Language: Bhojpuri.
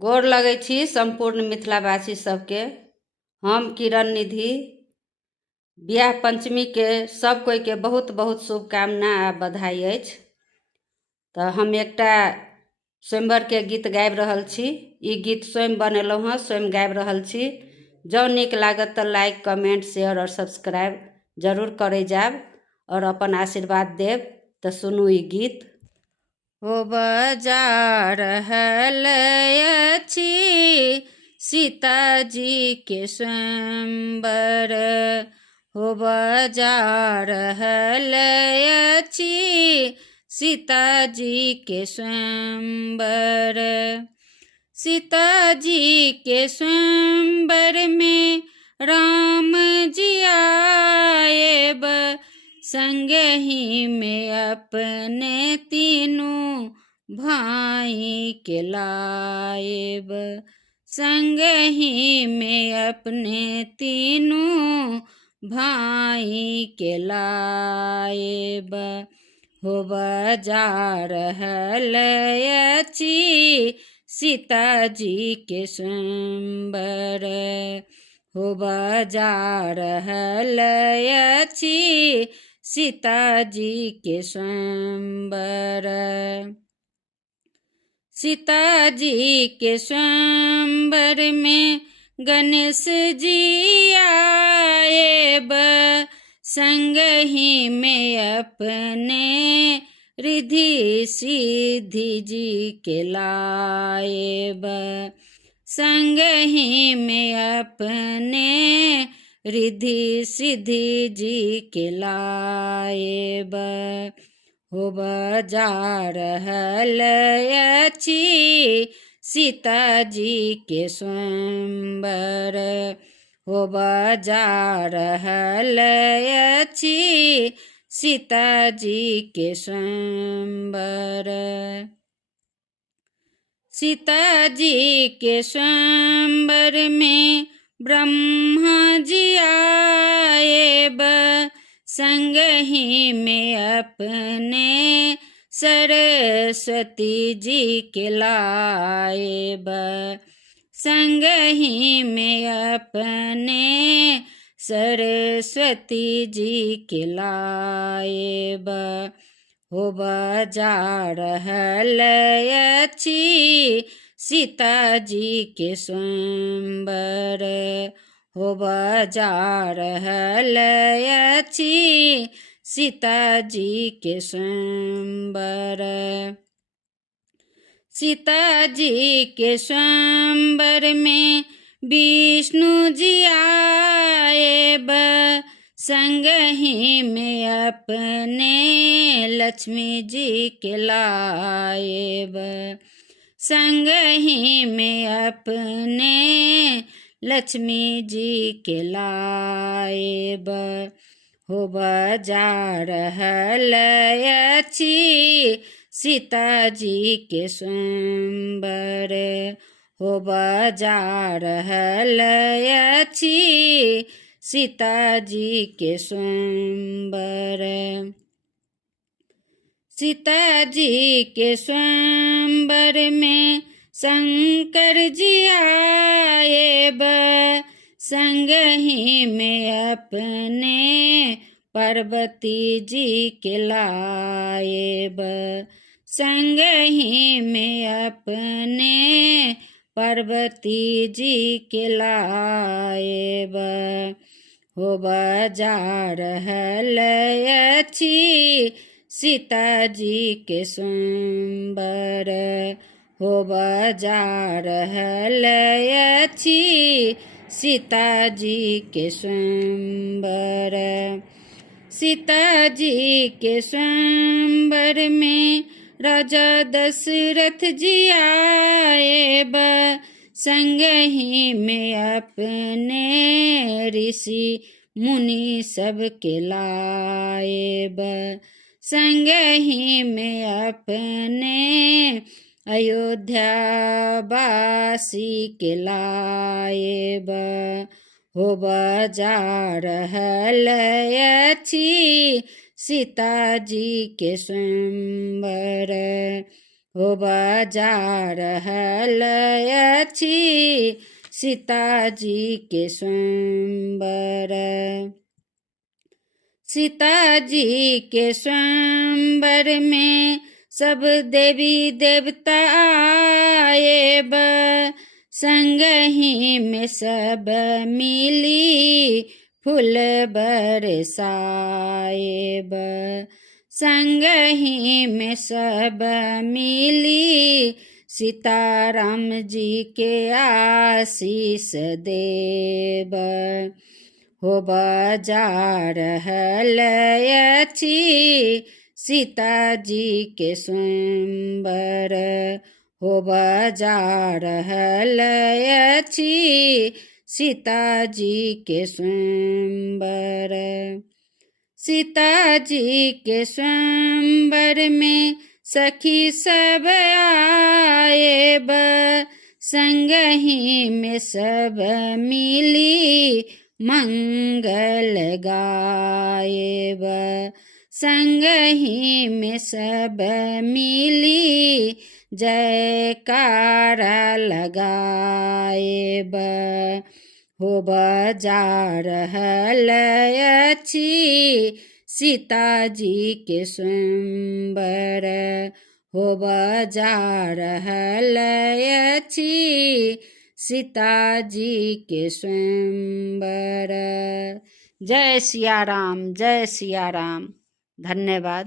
गोर लगै छी संपूर्ण मिथिलावासी सबके। हम किरण निधि बियाह पंचमी के सब कोई के बहुत बहुत शुभकामना आ बधाई अछि। तो हम एकटा स्वयंवर के गीत गाबि रहल छी। ई गीत स्वयं बनेलहुँ हँ, स्वयं गाबि रहल छी। जँ नीक लागत तो लाइक कमेंट शेयर और सब्सक्राइब जरूर करे जाब और अपन आशीर्वाद देव। तो सुनू ई गीत। हो बजा रहल अछि सीताजी के स्वयंवर, हो बजा रहल अछि सीताजी के स्वयंवर। सीताजी के स्वयंवर में राम जी आएब, संगहि में अपने तीनों भाई के लाएब, संगहि में अपने तीनों भाई के लाएब। हो बजा रहल अछि सीताजी के स्वयंवर, हो बजा रहल अछि सीताजी के स्वयंवर। सीताजी के स्वयंवर में गणेश जी आएब, संगहि में अपने रिद्धि सिद्धि जी के लाएब, संगहि में अपने रिद्धि सिद्धि जी के लाएब। हो बजा रहल अछि सीताजी के स्वयंवर, हो बजा रहल अछि सीताजी के स्वयंवर। सीताजी के स्वयंवर में ब्रह्मा जी आएब, संगहि में अपने सरस्वती जी के लाएब, संगहि में अपने सरस्वती जी के लाएब। हो बजा रहल अछि सीताजी के स्वयंवर, हो बजा रहल अछि सीताजी के स्वयंवर। सीताजी के स्वयंवर में विष्णु जी आएब, संगहि में अपने लक्ष्मी जी के लाएब, संगहि में अपने लक्ष्मी जी के लाएब। हो बजा रहल अछि सीताजी के स्वयंवर, हो बजा रहल अछि सीताजी के स्वयंवर। सीताजी के स्वयंवर में शंकर जी आएब, संगहि में अपने पार्वती जी के लाएब, संगहि में अपने पार्वती जी के लाएब। हो बजा रहल अछि सीताजी के स्वयंवर, हो बजा रहल अछि सीताजी के स्वयंवर। सीताजी के स्वयंवर में राजा दशरथ जी आएब, संगहि में अपने ऋषि मुनि सब के लाएब, संगहि में अपने अयोध्या वासी के लाएब। हो बजा रहल अछि सीताजी के स्वयंवर, हो बजा रहल अछि सीता जी के स्वयंवर। सीता जी के स्वयंवर में सब देवी देवता आए संग ही में सब मिली फूल बरसाए संग ही में सब मिली सीताराम जी के आशीष देव। हो बजा रहल अछि सीता जी के स्वयंवर। हो बजा रहल अछि सीता जी के स्वयंवर। सीता जी के स्वयंवर में सखी सब आए संग ही में सब मिली मंगल गाएब संग ही में सब मिली जयकारा लगाएब। हो बजा रहल अछि सीता जी के स्वयंवर। हो बजा रहल अछि सीता जी के स्वयंवर। जय सिया राम, जय सिया राम। धन्यवाद।